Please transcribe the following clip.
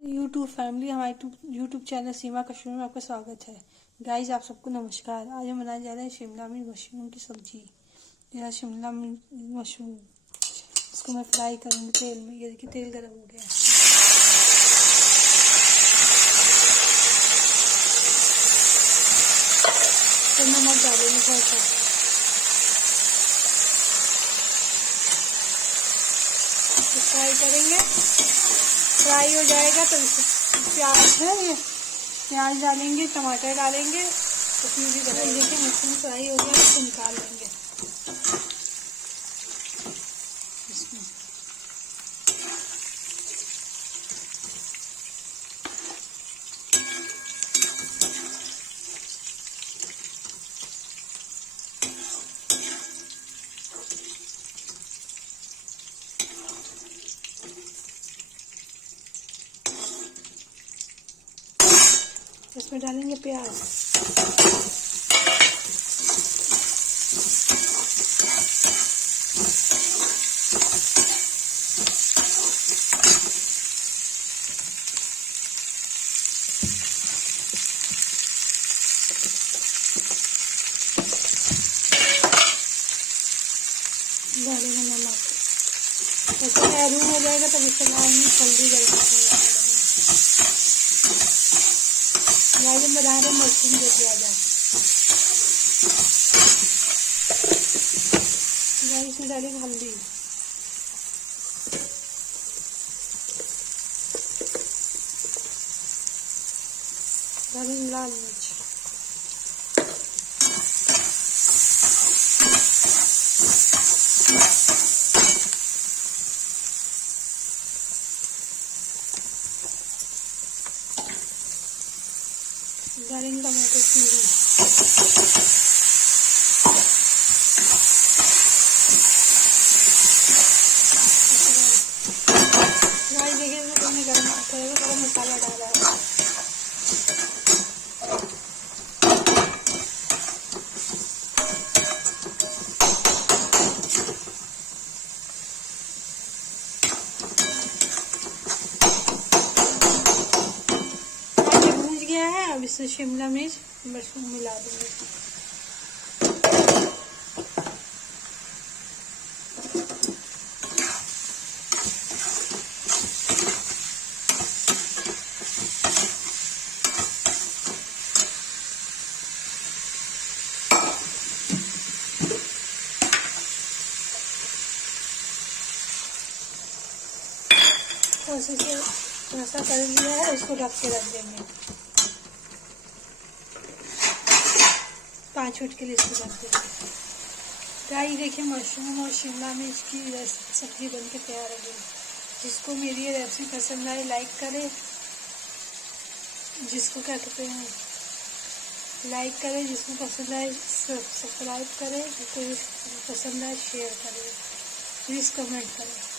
YouTube family, हमारे YouTube channel सीमा कश्मीर में आपका स्वागत है। गाइस, आप सबको नमस्कार। आज हम बनाने जा रहे हैं शिमला मिर्च मशरूम की सब्जी। यह शिमला मिर्च मशरूम, इसको मैं फ्राई करूँगी तेल में। ये देखिए तेल गर्म हो गया है। तो नमक डालेंगे थोड़ा सा। फ्राई करेंगे, फ्राई हो जाएगा तो प्याज है, ये प्याज डालेंगे, टमाटर डालेंगे, उसमें भी देखिए मशरूम फ्राई हो गया, इसको निकाल लेंगे। इसमें इसमें डालेंगे प्याज। डालेंगे नमक। जैसे मैरून हो जाएगा तब इसको लाल मिर्च हल्दी डालना होगा। गाइस, हम बना रहे मशरूम देखिए आ जाए। गाइस, इसमें डालेंगे हल्दी, डालेंगे लाल मिर्च, डालेंगे टमाटर प्यूरी, गाइस देखिए मैंने गरम मसाला डाला है। भून गया है, अब इसमें शिमला मिर्च मशरूम मिला देंगे। ऐसा कर लिया है, इसको ढक के रख देंगे 5 मिनट के लिए। इसको ढक देंगे। गाइस देखिए मशरूम और शिमला मिर्च की सब्जी बनके तैयार हो गई। जिसको मेरी ये रेसिपी पसंद आए लाइक करें, जिसको क्या कहते हैं लाइक करें, जिसको पसंद आए सब्सक्राइब करें, जिसको पसंद आए शेयर करें, प्लीज़ कमेंट करें।